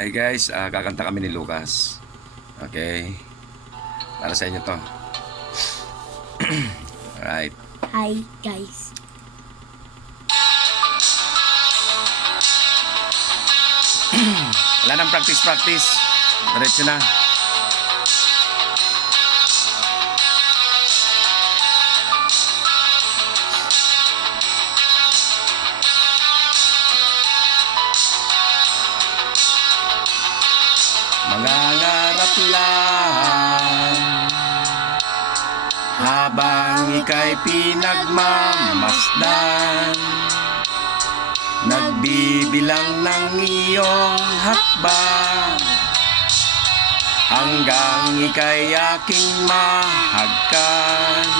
Hey guys, kakanta kami ni Lucas. Okay. Para sa inyo to. Alright. Hi guys. Wala nang practice. Diretso na. Mangangarap lang habang ika'y pinagmamasdan, nagbibilang ng iyong hakbang hanggang ika'y aking mahagkan.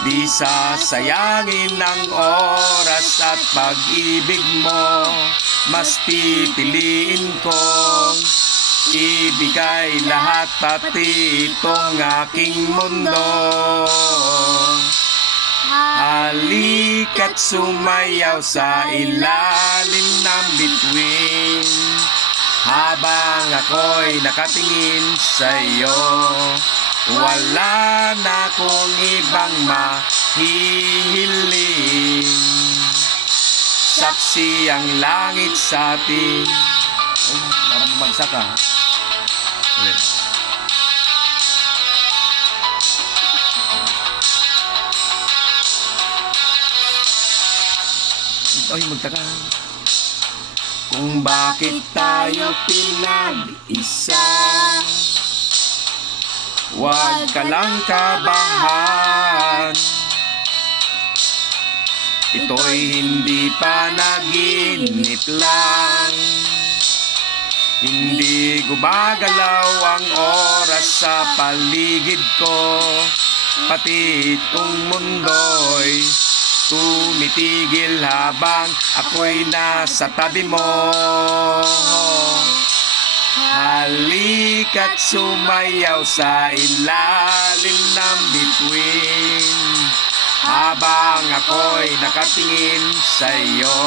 Di sasayangin ang oras at pag-ibig mo, mas pipiliin kong ibigay lahat pati itong aking mundo. Halika't sumayaw sa ilalim ng bituin habang ako'y nakatingin sa'yo. Wala na akong ibang mahihiling, saksi ang langit sa atin. Ay, parang bumagsak ka. Ulit. Ay, magtaka. Kung bakit tayo pinag-isa, huwag ka lang kabahan. Ito'y hindi pa naginip lang. Hindi gumagalaw ang oras sa paligid ko, pati itong mundo'y tumitigil habang ako'y nasa tabi mo. Halika't sumayaw sa ilalim ng bituin habang ako'y nakatingin sa'yo.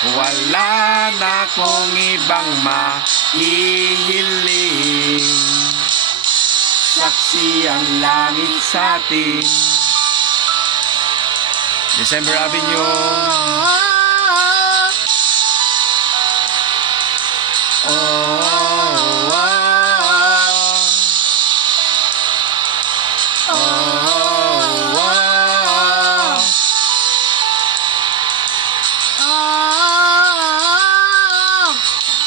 Wala na akong ibang mahihiling, saksi ang langit sa atin. December Avenue.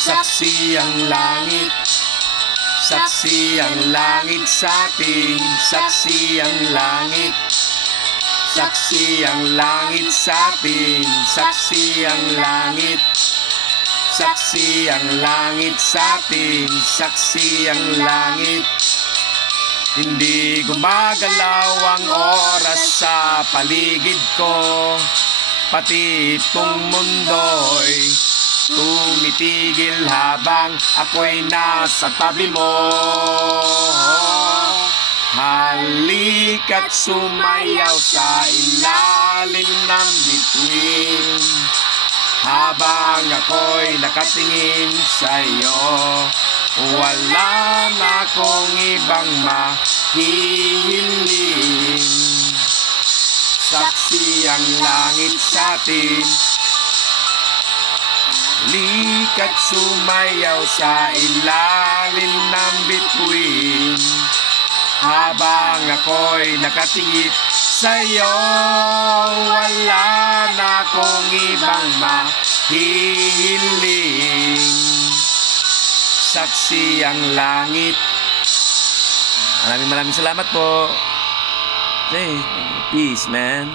Saksi ang langit, saksi ang langit sa atin, saksi ang langit, saksi ang langit sa atin, saksi ang langit, saksi ang langit sa atin, saksi ang langit. Hindi gumagalaw ang oras sa paligid ko, pati itong mundo'y tumitigil habang ako'y nasa tabi mo. Halika't sumayaw sa ilalim ng bituin habang ako'y nakatingin sa'yo. Wala na akong ibang mahihiling, saksi ang langit sa atin. Halika't sumayaw sa ilalim ng bituin habang ako'y nakatingin sa'yo. Wala na akong ibang mahihiling, saksi ang langit. Maraming salamat po. Okay, peace man.